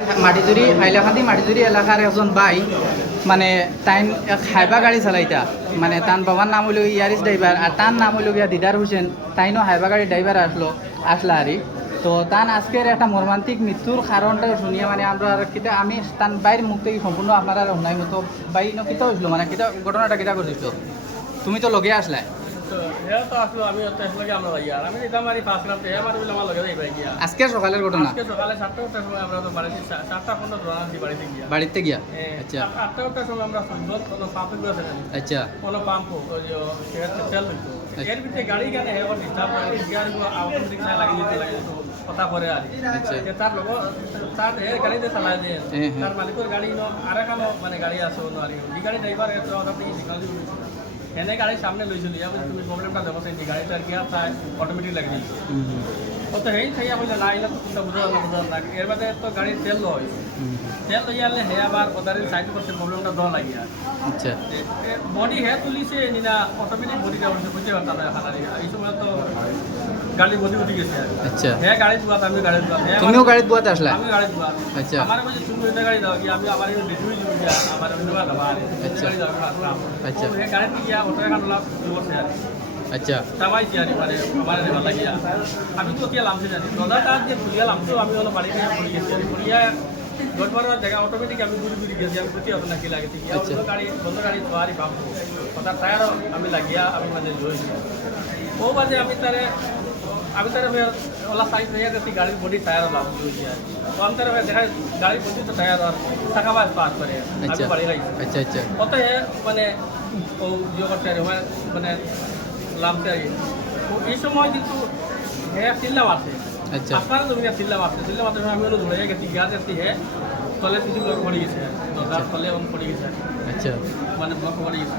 মাটিজুরি হাইলাকান্দি মাটিজুরি এলাকার একজন ভাই মানে তাইন হাইবা গাড়ি চালাইতা মানে তার বাবার নাম হইল ইয়ারিস ড্রাইভার আর তার নাম হইল গিয়া দিদার হোসেন তাইনও হাইবা গাড়ি ড্রাইভার আসলা আরি তো তান আজকের একটা মর্মান্তিক মৃত্যুর কারণটা শুনিয়ে মানে আমরা আর কিতা আমি তান বাইর মুখ থেকে সম্পূর্ণ আপনারা শুনাই মতো বাই কিতা হয়েছিল মানে কিতা ঘটনাটা কিতা করছিল তুমি তো লগে আসলা আজকে সকালের ঘটনা বাড়িতে গিয়া আচ্ছা আচ্ছা কথা করে আর তার লোক তার গাড়িতে চালাই দিয়ে তার মালিকের গাড়ি আরেকখানো মানে গাড়ি আছে অন্য আর এই গাড়ি ড্রাইভার এনে গাড়ির সামনে লইছিল তুমি প্রবলেমটা দেখো সেই গাড়িটা আর কি প্রায় অটোমেটিক লাগে দিয়েছে ও তো হেই থাকি বললে না এলা তো বুঝা না এর বাদে তো গাড়ির তেল লয় তেল লই আনলে হে আবার ওদারের সাইড করতে প্রবলেমটা দ লাগি আর আচ্ছা বডি হে তুলিছে নিনা অটোমেটিক বডিটা বুঝতে পারতাম না হানারি এই সময় তো গাড়ি বডি উঠে গেছে আচ্ছা হে গাড়ি দুয়াত আমি গাড়ি দুয়াত তুমিও গাড়ি দুয়াতে আসলা আমি গাড়ি দুয়াত আচ্ছা আমার কাছে তুমি এটা গাড়ি দাও কি আমি আমার এই ডিউটি যা আমার অন্য বাবা আচ্ছা গাড়ি দাও আচ্ছা হে গাড়ি কি অটো এখান লাভ বসে আর আচ্ছা সবাই কি আরে মানে আমার ভালো লাগিয়া আমি তো কি লামছে জানি দাদা যে ফুলিয়া লামতো আমি হলো বাড়ি থেকে ফুলি গেছি ফুলিয়া গড়বার জায়গা অটোমেটিক আমি ঘুরি গেছি আমি প্রতি আপনার কি লাগে ঠিক আছে গাড়ি বন্ধ গাড়ি বাড়ি পাবো কথা টায়ার আমি লাগিয়া আমি মানে জয়েছি ও বাজে আমি তারে ওলা সাইড হয়ে গেছি গাড়ির বডি টায়ার লাভ জয়েছি তো আমি তারে দেখা গাড়ির বডি তো টায়ার আর টাকা বাস পাস করে আমি বাড়ি গাইছি আচ্ছা আচ্ছা কত হে মানে ও জিও করতে মানে লাভতে আগে এই সময় কিন্তু হ্যাঁ চিল্লাম আছে আচ্ছা আপনারা তুমি চিল্লাম আছে আমি হলো ধরে গেছি গ্যাস এসছি হ্যাঁ তলে কিছু লোক পড়ে গেছে দরজার তলে এবং পড়ে গেছে আচ্ছা মানে ব্লক পড়ে গেছে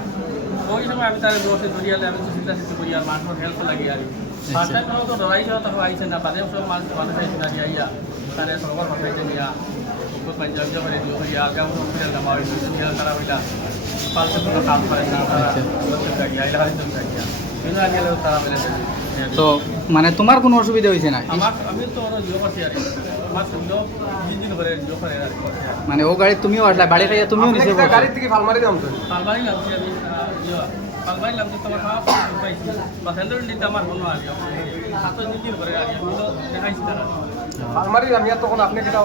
ওই সময় আমি তার দোষে ধরিয়ালে আমি চিন্তা চিন্তা করি আর মানুষের হেল্প লাগি আর ফার্স্ট টাইম তো ডরাইছিল তখন আইছে না বাদে সব মানুষ আইছে না আইয়া তারে সবার পাঠাইছে নিয়া উপর পাঞ্জাব জমা রেডিও করি আর গাঁও হসপিটাল নামা হইল তারা হইলা পালসে কোনো কাম করে না তো মানে তোমার কোনো অসুবিধা হয়েছে না আমি তো জিও করছি আর আমার সুন্দর দিন করে জিও করে আর মানে ও গাড়ি তুমিও আসলা বাড়ি খাইয়া তুমিও নিচে গাড়ি থেকে ফালমারি দাম তো পালবাড়ি লাগছে আমি পালবাড়ি লাগছে তোমার খাওয়া পাইছি বা সেন্টার দিতে আমার কোনো আর সাত দিন করে আর আমি তো দেখাইছি তারা ফালমারি আমি তখন আপনি যেটা